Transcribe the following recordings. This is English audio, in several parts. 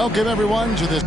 Welcome, everyone, to this.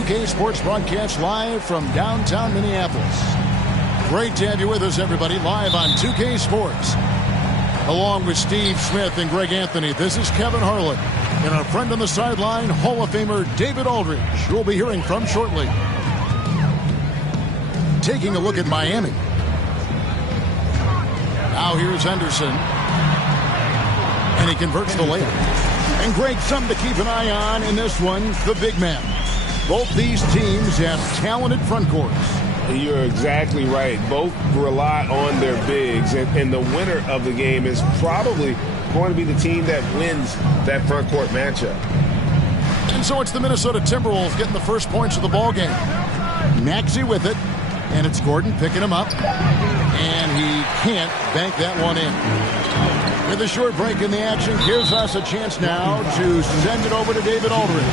NBA2K Sports broadcast live from downtown Minneapolis. Great to have you with us, everybody, live on 2K Sports. Along with Steve Smith and Greg Anthony, this is Kevin Harlan. And our friend on the sideline, Hall of Famer David Aldridge, who we'll be hearing from shortly. Taking a look at Miami. Now here's Henderson. And he converts the layup. And Greg, something to keep an eye on in this one, the big man. Both these teams have talented front courts. You're exactly right. Both rely on their bigs, and the winner of the game is probably going to be the team that wins that front court matchup. And so it's the Minnesota Timberwolves getting the first points of the ball game. Maxey with it, and it's Gordon picking him up, and he can't bank that one in. With a short break in the action, gives us a chance now to send it over to David Aldridge.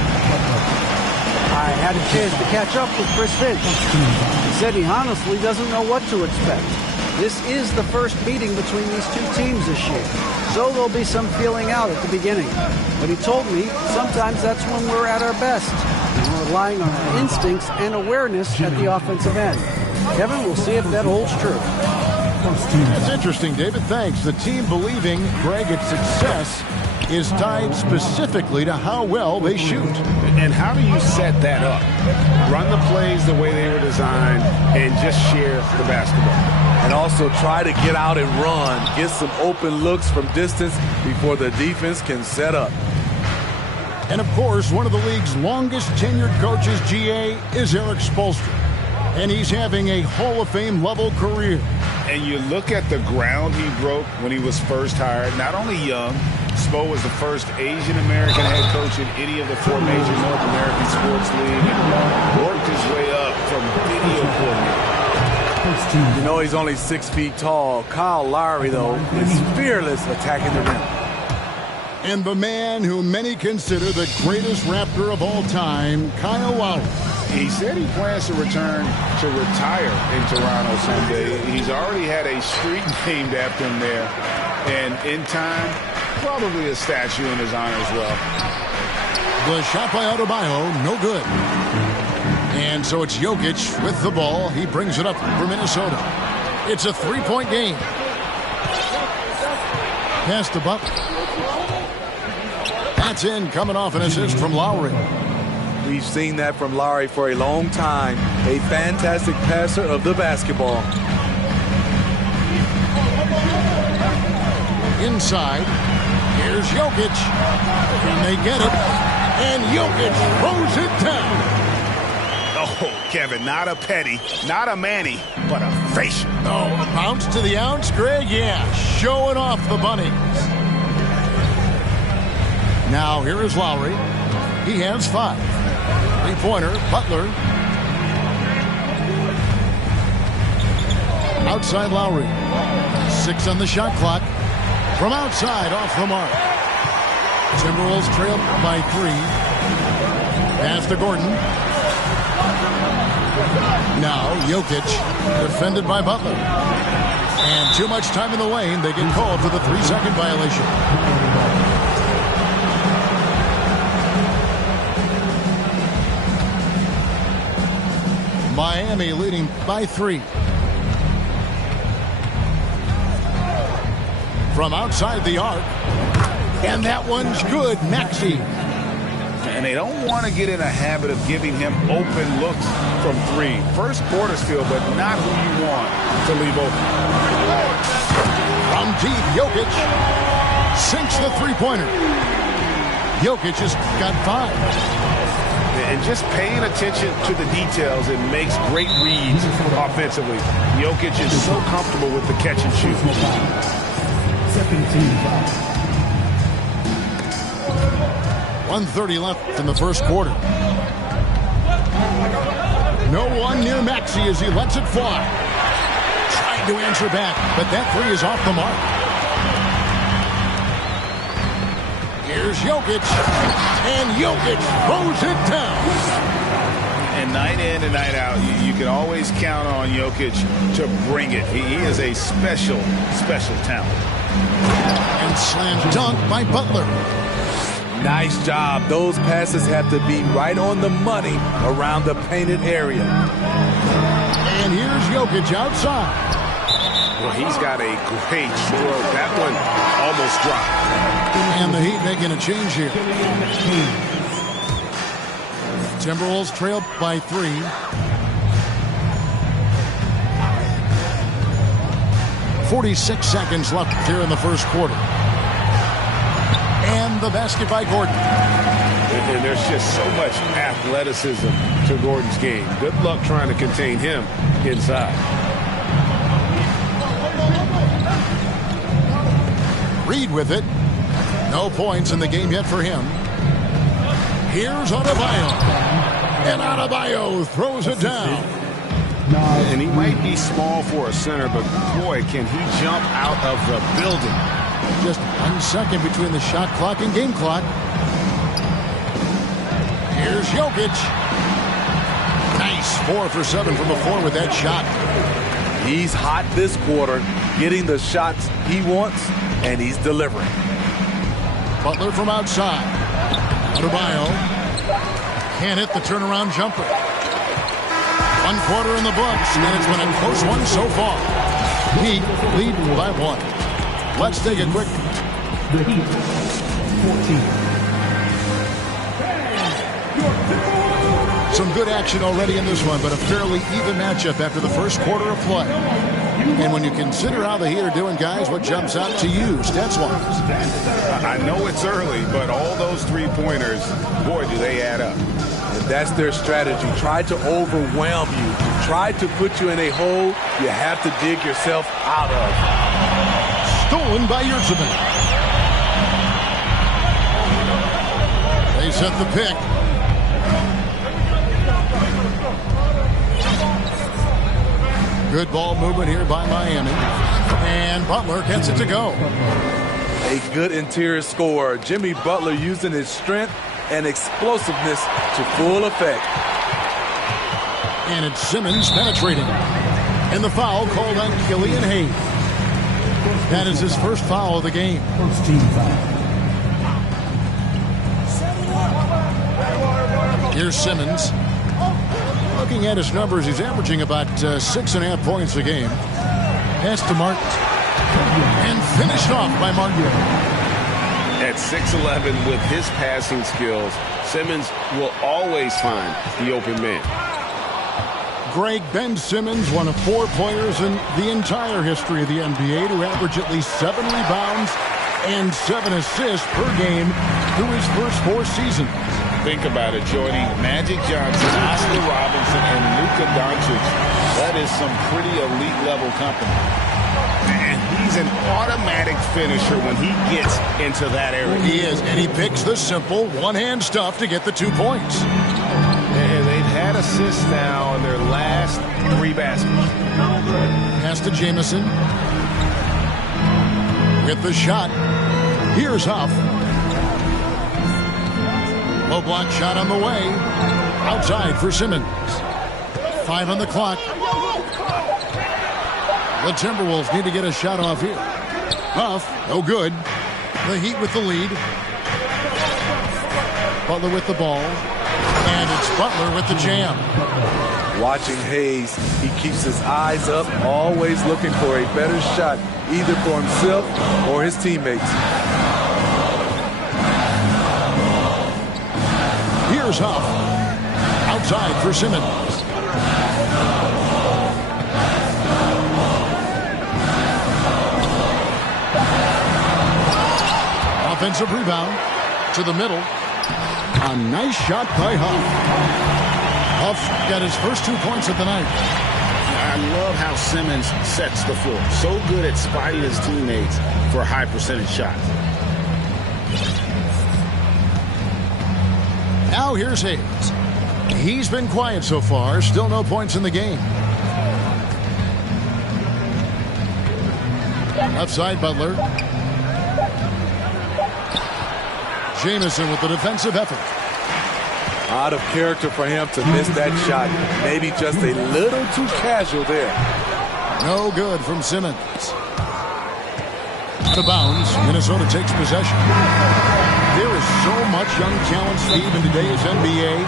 I had a chance to catch up with Chris Finch. He said he honestly doesn't know what to expect. This is the first meeting between these two teams this year, so there'll be some feeling out at the beginning. But he told me sometimes that's when we're at our best, and we're relying on our instincts and awareness at the offensive end. Kevin, we'll see if that holds true. That's interesting, David. Thanks. The team believing, Greg, its success is tied specifically to how well they shoot. And how do you set that up? Run the plays the way they were designed and just share the basketball. And also try to get out and run, get some open looks from distance before the defense can set up. And, of course, one of the league's longest tenured coaches, GA, is Eric Spoelstra. And he's having a Hall of Fame level career. And you look at the ground he broke when he was first hired. Not only young, Spo was the first Asian-American head coach in any of the four major North American sports leagues and worked his way up from video coordinator. You know he's only 6 feet tall. Kyle Lowry, though, is fearless attacking the rim. And the man who many consider the greatest Raptor of all time, Kyle Lowry. He said he plans to return to retire in Toronto someday. He's already had a street named after him there. And in time, probably a statue in his honor as well. The shot by Adebayo, no good. And so it's Jokic with the ball. He brings it up for Minnesota. It's a three-point game. Pass to Butler. That's in, coming off an assist from Lowry. We've seen that from Lowry for a long time. A fantastic passer of the basketball. Inside, here's Jokic. Can they get it? And Jokic throws it down. Oh, Kevin, not a petty, not a Manny, but a facial. Oh, a bounce to the ounce, Greg? Yeah, showing off the bunnies. Now, here is Lowry. He has 5. Three-pointer, Butler. Outside Lowry. 6 on the shot clock. From outside, off the mark. Timberwolves trail by 3. Pass to Gordon. Now, Jokic, defended by Butler. And too much time in the lane. They get called for the 3-second violation. Miami leading by 3. From outside the arc. And that one's good. Maxey. And they don't want to get in a habit of giving him open looks from 3. First quarter still, but not who you want to leave open. From deep, Jokic sinks the three-pointer. Jokic has got 5. And just paying attention to the details, it makes great reads offensively. Jokic is so comfortable with the catch and shoot. 1:30 left in the first quarter. No one near Maxey as he lets it fly. Trying to answer back, but that 3 is off the mark. Here's Jokic, and Jokic throws it down. And night in and night out, you can always count on Jokic to bring it. He is a special, special talent. And slam dunk by Butler. Nice job. Those passes have to be right on the money around the painted area. And here's Jokic outside. Well, he's got a great stroke. That one almost dropped. And the Heat making a change here. Timberwolves trail by 3. .46 seconds left here in the first quarter. And the basket by Gordon. And there's just so much athleticism to Gordon's game. Good luck trying to contain him inside. Reed with it. No points in the game yet for him. Here's Adebayo. And Adebayo throws it down. And he might be small for a center, but boy, can he jump out of the building. Just 1 second between the shot clock and game clock. Here's Jokic. Nice. 4 for 7 from the floor with that shot. He's hot this quarter, getting the shots he wants, and he's delivering. Butler from outside. Adebayo can't hit the turnaround jumper. 1 quarter in the books, and it's been a close one so far. Heat lead by 1. Let's take a quick. The Heat, 14. Some good action already in this one, but a fairly even matchup after the first quarter of play. And when you consider how the Heat are doing, guys, what jumps out to you, stats-wise? I know it's early, but all those three-pointers, boy, do they add up. And that's their strategy. Try to overwhelm you. Try to put you in a hole you have to dig yourself out of. Stolen by Yurtseven. They set the pick. Good ball movement here by Miami. And Butler gets it to go. A good interior scorer. Jimmy Butler using his strength and explosiveness to full effect. And it's Simmons penetrating. And the foul called on Killian Hayes. That is his first foul of the game. First team foul. Here's Simmons. Looking at his numbers, he's averaging about 6.5 points a game. Pass to Martin. And finished off by Martin. At 6'11", with his passing skills, Simmons will always find the open man. Greg Ben Simmons, one of 4 players in the entire history of the NBA to average at least 7 rebounds and 7 assists per game through his first 4 seasons. Think about it, joining Magic Johnson, Oscar Robinson, and Luka Doncic. That is some pretty elite level company. And he's an automatic finisher when he gets into that area. He is, and he picks the simple one-hand stuff to get the 2 points. And they've had assists now in their last 3 baskets. Pass to Jamison. With the shot. Here's Huff. Low block shot on the way. Outside for Simmons. 5 on the clock. The Timberwolves need to get a shot off here. Huff, no good. The Heat with the lead. Butler with the ball. And it's Butler with the jam. Watching Hayes, he keeps his eyes up, always looking for a better shot, either for himself or his teammates. Here's Huff. Outside for Simmons. Offensive rebound to the middle. A nice shot by Huff. Huff's got his first 2 points of the night. I love how Simmons sets the floor. So good at spotting his teammates for high percentage shots. Now here's Hayes. He's been quiet so far. Still no points in the game. Left side, Butler. Jamison with the defensive effort. Out of character for him to miss that shot. Maybe just a little too casual there. No good from Simmons. Out of bounds. Minnesota takes possession. There is so much young talent, Steve, in today's NBA.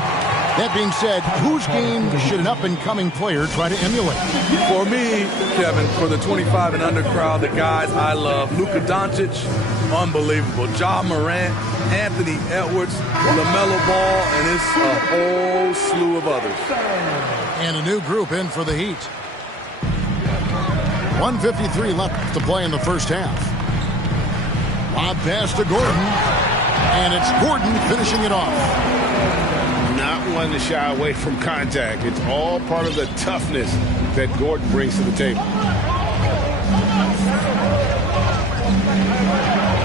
That being said, whose game should an up-and-coming player try to emulate? For me, Kevin, for the 25 and under crowd, the guys I love, Luka Doncic, unbelievable. Ja Morant, Anthony Edwards, LaMelo Ball, and it's a whole slew of others. And a new group in for the Heat. 1:53 left to play in the first half. Lob pass to Gordon. And it's Gordon finishing it off. Not one to shy away from contact. It's all part of the toughness that Gordon brings to the table.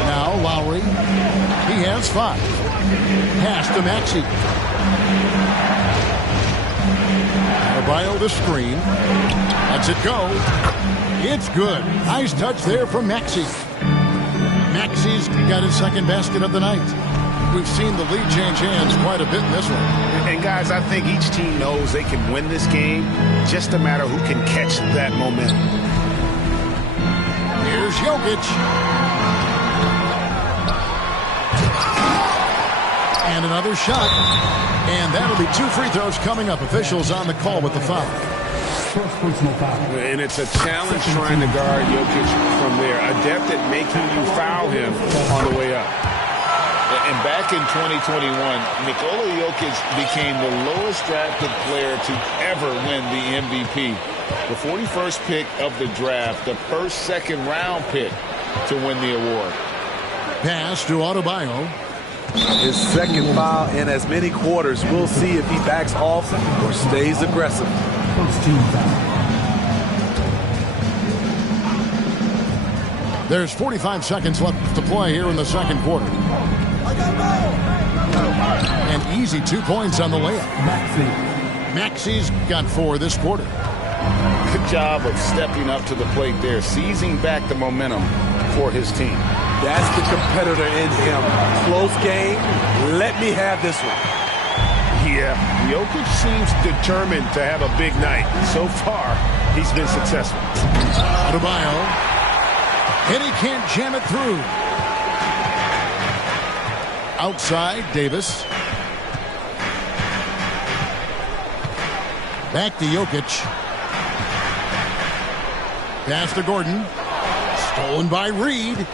Now Lowry. He has 5. Pass to Maxey. Arbayo the screen. Lets it go. It's good. Nice touch there from Maxey. Maxey's got his second basket of the night. We've seen the lead change hands quite a bit in this one. And guys, I think each team knows they can win this game. Just a matter who can catch that momentum. Here's Jokic. And another shot. And that'll be 2 free throws coming up. Officials on the call with the foul. First personal foul. And it's a challenge trying to guard Jokic from there. Adept at making you foul him on the way up. And back in 2021, Nikola Jokic became the lowest drafted player to ever win the MVP. The 41st pick of the draft, the first second-round pick to win the award. Pass to Adebayo. His second foul in as many quarters. We'll see if he backs off or stays aggressive. First team foul. There's 45 seconds left to play here in the second quarter. An easy 2 points on the layup. Maxey's got 4 this quarter. Good job of stepping up to the plate there, seizing back the momentum for his team. That's the competitor in him. Close game. Let me have this one. Yeah, Jokic seems determined to have a big night. So far, he's been successful. Adebayo. And he can't jam it through. Outside, Davis. Back to Jokic. Pass to Gordon. Stolen by Reed.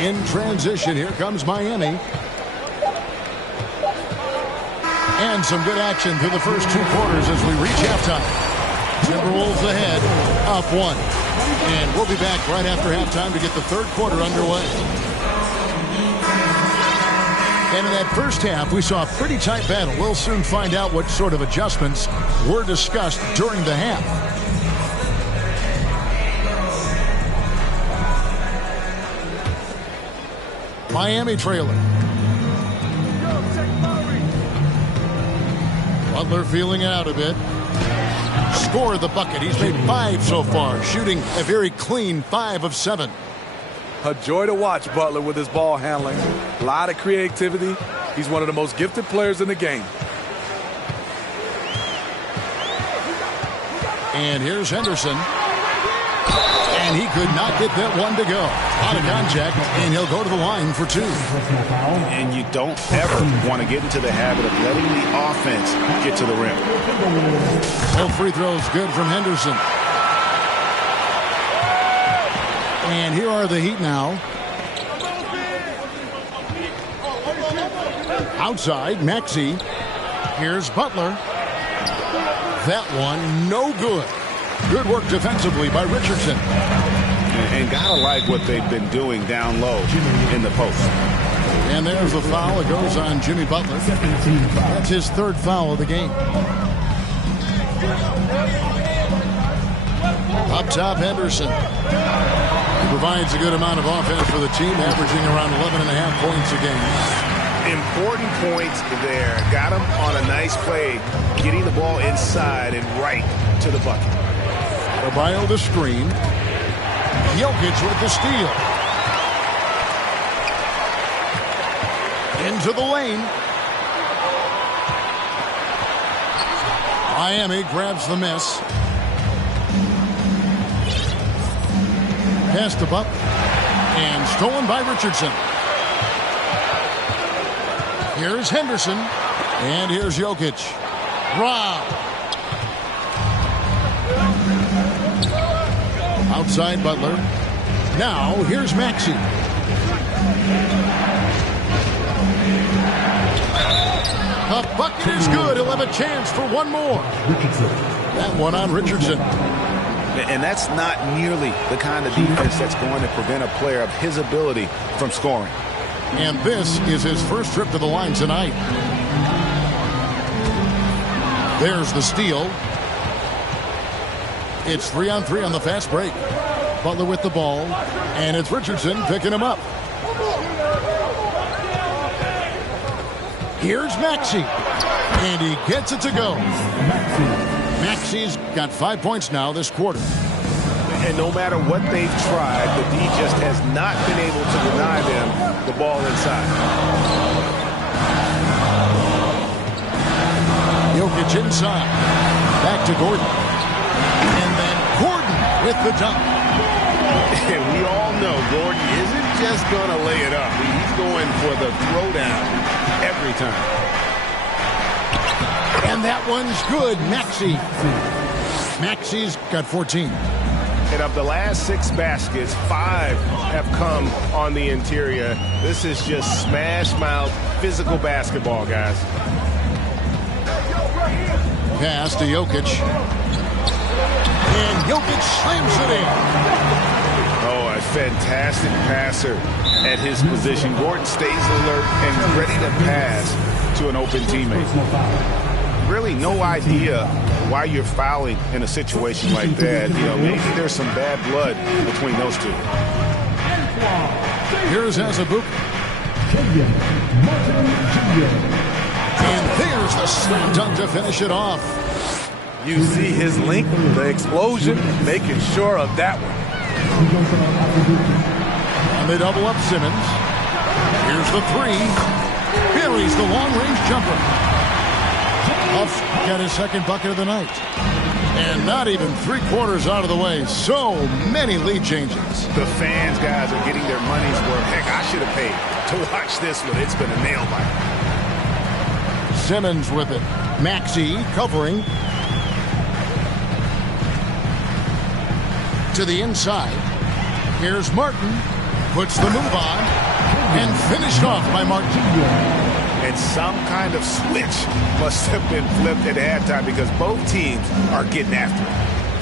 In transition, here comes Miami. And some good action through the first 2 quarters as we reach halftime. Timberwolves ahead, up 1. And we'll be back right after halftime to get the third quarter underway. And in that first half, we saw a pretty tight battle. We'll soon find out what sort of adjustments were discussed during the half. Miami trailing. Butler feeling it out a bit. Scored the bucket. He's made 5 so far, shooting a very clean 5 of 7. A joy to watch Butler with his ball handling. A lot of creativity. He's one of the most gifted players in the game. And here's Henderson. And he could not get that one to go. Out of contact, and he'll go to the line for 2. And you don't ever want to get into the habit of letting the offense get to the rim. Both free throws good from Henderson. And here are the Heat now. Outside, Maxey. Here's Butler. That one, no good. Good work defensively by Richardson. And gotta like what they've been doing down low in the post. And there's the foul. It goes on Jimmy Butler. That's his 3rd foul of the game. Up top, Henderson. He provides a good amount of offense for the team, averaging around 11.5 points a game. Important points there. Got him on a nice play, getting the ball inside and right to the bucket. Adebayo the screen. Jokic with the steal. Into the lane. Miami grabs the miss. Pass to Butler. And stolen by Richardson. Here's Henderson. And here's Jokic. Rob. Outside Butler. Now here's Maxey. The bucket is good. He'll have a chance for one more. That one on Richardson. And that's not nearly the kind of defense that's going to prevent a player of his ability from scoring. And this is his first trip to the line tonight. There's the steal. It's 3-on-3 on the fast break. Butler with the ball. And it's Richardson picking him up. Here's Maxey. And he gets it to go. Maxey's got 5 points now this quarter. And no matter what they've tried, the D just has not been able to deny them the ball inside. Jokic inside. Back to Gordon. And then Gordon with the dunk. And we all know Gordon isn't just going to lay it up. He's going for the throwdown every time. And that one's good. Maxey's got 14. And of the last 6 baskets, 5 have come on the interior. This is just smash-mouth physical basketball, guys. Pass to Jokic. And Jokic slams it in. Oh, a fantastic passer at his position. Gordon stays alert and ready to pass to an open teammate. Really no idea why you're fouling in a situation like that. You know, maybe there's some bad blood between those two. Here's Azubuike. And there's the slam dunk to finish it off. You see his length, the explosion, making sure of that one. And they double up Simmons. Here's the 3. Buries the long-range jumper. Huff got his second bucket of the night. And not even 3/4 out of the way. So many lead changes. The fans, guys, are getting their money's worth. Heck, I should have paid to watch this one. It's been a nail biter. Simmons with it. Maxey covering. To the inside. Here's Martin. Puts the move on. And finished off by Martin. And some kind of switch must have been flipped at halftime because both teams are getting after it.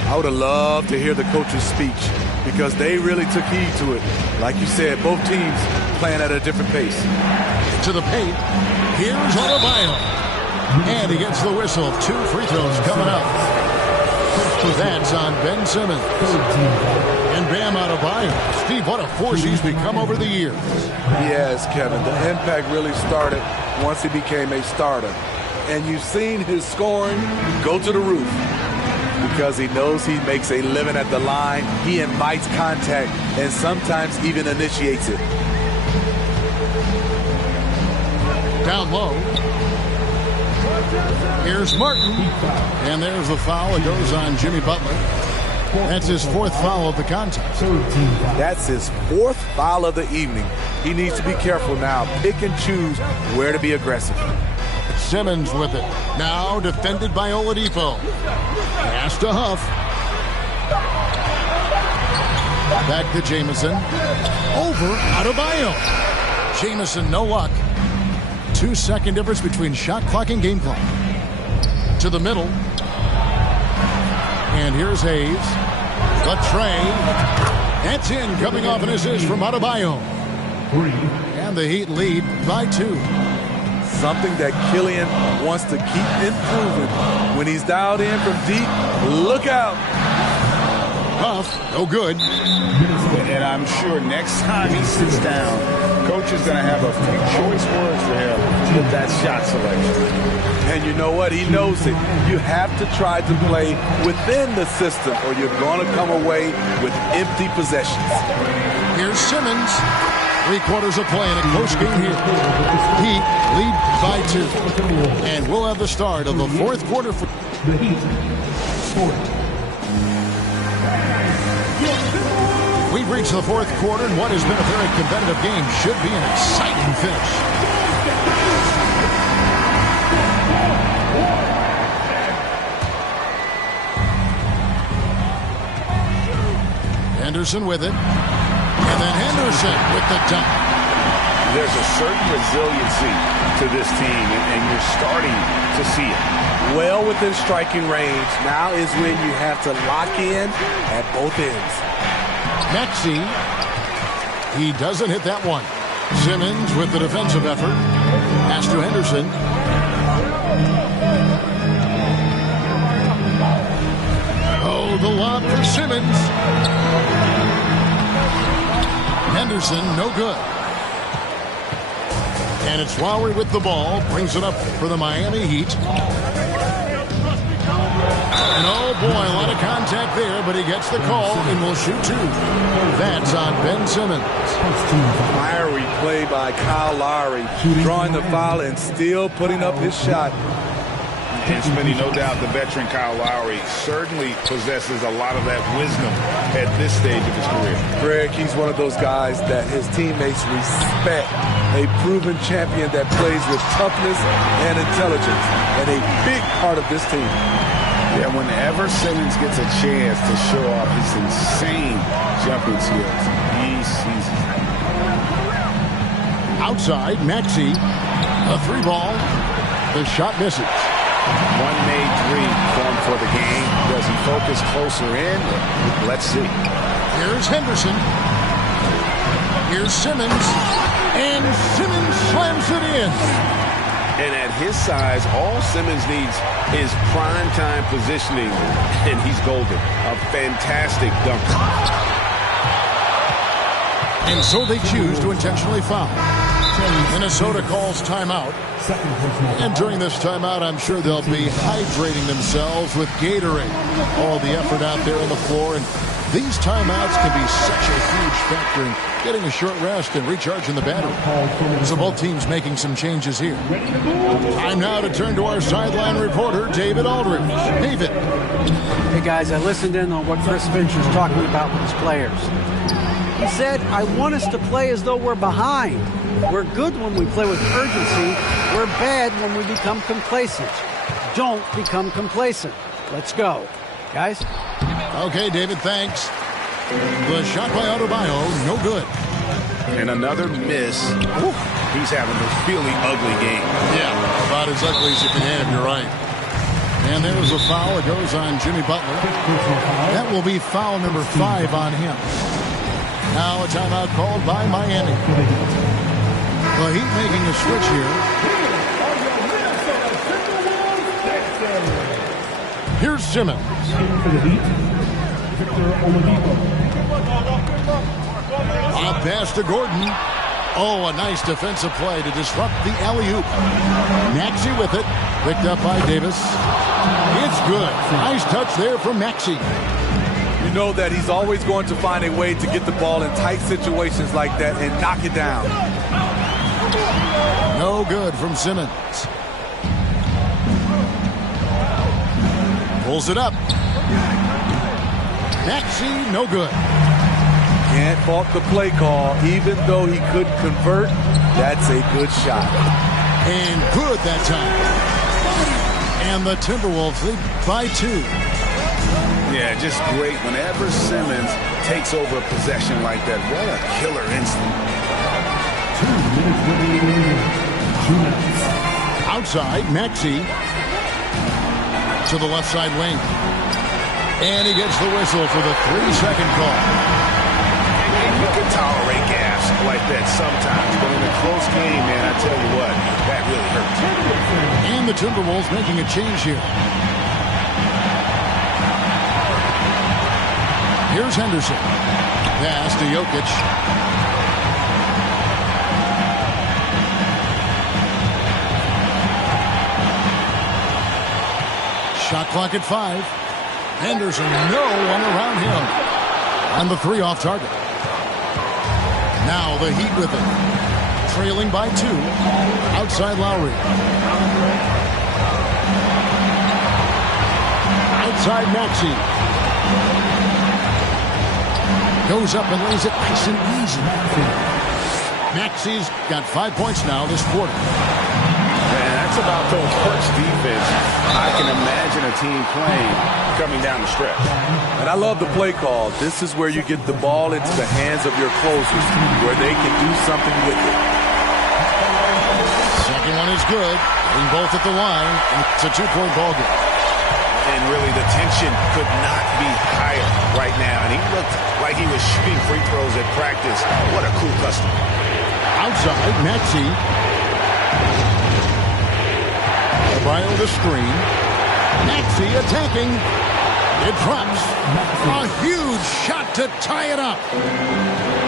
I would have loved to hear the coach's speech because they really took heed to it. Like you said, both teams playing at a different pace. To the paint. Here's Adebayo. And he gets the whistle. 2 free throws coming up. That's on Ben Simmons. And Bam Adebayo. Steve, what a force he's become over the years. Yes, Kevin. The impact really started once he became a starter. And you've seen his scoring go to the roof because he knows he makes a living at the line. He invites contact and sometimes even initiates it. Down low. Here's Martin. And there's the foul. It goes on Jimmy Butler. That's his fourth foul of the contest. That's his fourth foul of the evening. He needs to be careful now. Pick and choose where to be aggressive. Simmons with it. Now defended by Oladipo. Pass to Huff. Back to Jamison. Over Adebayo. Jamison, no luck. 2-second difference between shot clock and game clock. To the middle. And here's Hayes. The tray. That's in, coming off an assist from Adebayo. And the Heat lead by 2. Something that Killian wants to keep improving. When he's dialed in from deep, look out. Huff, no good. And I'm sure next time he sits down, coach is going to have a few choice words for him with that shot selection. And you know what? He knows it. You have to try to play within the system or you're going to come away with empty possessions. Here's Simmons. 3/4 of play in a close game here. Heat lead by 2. And we'll have the start of the fourth quarter. For The Heat scored. We've reached the fourth quarter, and what has been a very competitive game should be an exciting finish. Henderson with it. And then Henderson with the dunk. There's a certain resiliency to this team, and you're starting to see it. Well within striking range. Now is when you have to lock in at both ends. Maxey. He doesn't hit that one. Simmons with the defensive effort. Pass to Henderson. Oh, the lob for Simmons. Henderson, no good. And it's Lowry with the ball. Brings it up for the Miami Heat. And oh boy, a lot of contact there, but he gets the call and will shoot 2. That's on Ben Simmons. Fiery play by Kyle Lowry, drawing the foul and still putting up his shot. And Smitty, no doubt the veteran Kyle Lowry certainly possesses a lot of that wisdom at this stage of his career. Greg, he's one of those guys that his teammates respect. A proven champion that plays with toughness and intelligence, and a big part of this team. Yeah, whenever Simmons gets a chance to show off his insane jumping skills, he seizes it. Outside, Maxey. A 3-ball. The shot misses. One made 3 formed for the game. Does he focus closer in? Let's see. Here's Henderson. Here's Simmons. And Simmons slams it in. And at his size, all Simmons needs is prime time positioning, and he's golden. A fantastic dunker. And so they choose to intentionally foul. Minnesota calls timeout. And during this timeout, I'm sure they'll be hydrating themselves with Gatorade. All the effort out there on the floor. And these timeouts can be such a huge factor in getting a short rest and recharging the battery. So both teams making some changes here. Time now to turn to our sideline reporter, David Aldridge. David. Hey, guys, I listened in on what Chris Finch was talking about with his players. He said, I want us to play as though we're behind. We're good when we play with urgency. We're bad when we become complacent. Don't become complacent. Let's go. Guys? Okay, David, thanks. The shot by Adebayo, no good. And another miss. He's having a really ugly game. Yeah, about as ugly as you can have, you're right. And there's a foul. It goes on Jimmy Butler. That will be foul number 5 on him. Now a timeout called by Miami. The Heat making a switch here. Here's Simmons. For the Heat, Victor Oladipo. A pass to Gordon. Oh, a nice defensive play to disrupt the alley-oop. Maxey with it. Picked up by Davis. It's good. Nice touch there from Maxey. You know that he's always going to find a way to get the ball in tight situations like that and knock it down. No good from Simmons. Pulls it up. Maxey, no good. Can't fault the play call. Even though he couldn't convert, that's a good shot. And good that time. And the Timberwolves lead by 2. Yeah, just great. Whenever Simmons takes over a possession like that, what a killer instinct. 2 minutes remaining. 2 minutes. Outside, Maxey to the left side wing. And he gets the whistle for the 3-second call. You can tolerate gas like that sometimes, but in a close game, man, I tell you what, that really hurts. And the Timberwolves making a change here. Here's Henderson. Pass to Jokic. Shot clock at 5. Henderson, no one around him. And the 3 off target. Now the Heat with it. Trailing by 2. Outside Lowry. Outside Maxey. Goes up and lays it nice and easy. Maxey's got 5 points now this quarter. Man, that's about the worst defense I can imagine a team playing coming down the stretch. And I love the play call. This is where you get the ball into the hands of your closers, where they can do something with it. Second one is good. Getting both at the line. And it's a 2-point ball game. And really, the tension could not be higher right now. And he looked like he was shooting free throws at practice. What a cool customer. Outside, Maxey. Adebayo the screen. Maxey attacking. It drops. A huge shot to tie it up.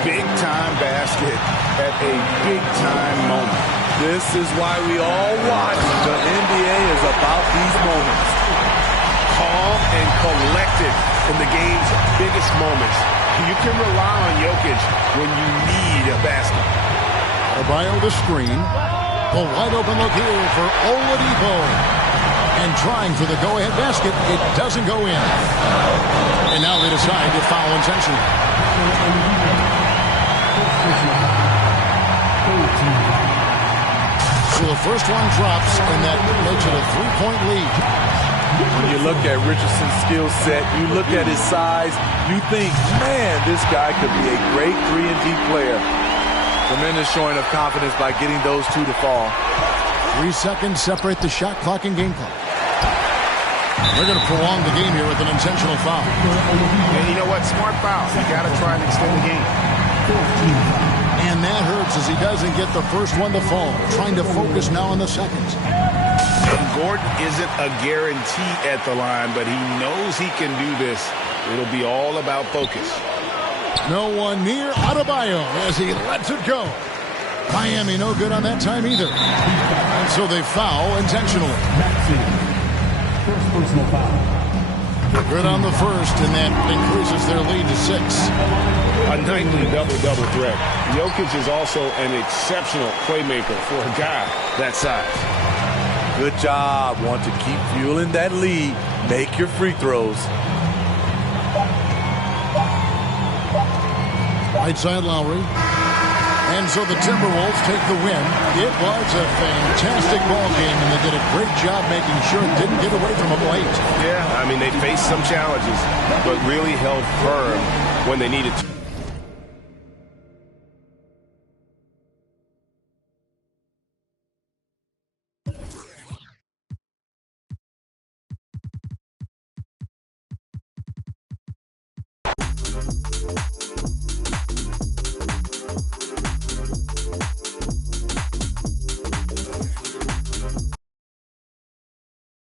Big-time basket at a big-time moment. This is why we all watch. The NBA is about these moments. Calm and collected in the game's biggest moments. You can rely on Jokic when you need a basket. Adebayo the screen. A wide open look here for Oladipo. And trying for the go-ahead basket. It doesn't go in. And now they decide to foul intentionally. So the first one drops, and that makes it a 3-point lead. When you look at Richardson's skill set, you look at his size, you think, man, this guy could be a great 3-and-D player. Tremendous showing of confidence by getting those 2 to fall. 3 seconds separate the shot clock and game clock. They're going to prolong the game here with an intentional foul. And you know what? Smart foul. You got to try and extend the game. And that hurts as he doesn't get the first one to fall. Trying to focus now on the seconds. And Gordon isn't a guarantee at the line, but he knows he can do this. It'll be all about focus. No one near Adebayo as he lets it go. Miami no good on that time either. And so they foul intentionally. First personal foul. Good on the first, and that increases their lead to 6. A nightly double-double threat. Jokic is also an exceptional playmaker for a guy that size. Good job. Want to keep fueling that lead. Make your free throws. Right side Lowry. And so the Timberwolves take the win. It was a fantastic ball game, and they did a great job making sure it didn't get away from them late. Yeah, I mean, they faced some challenges, but really held firm when they needed to.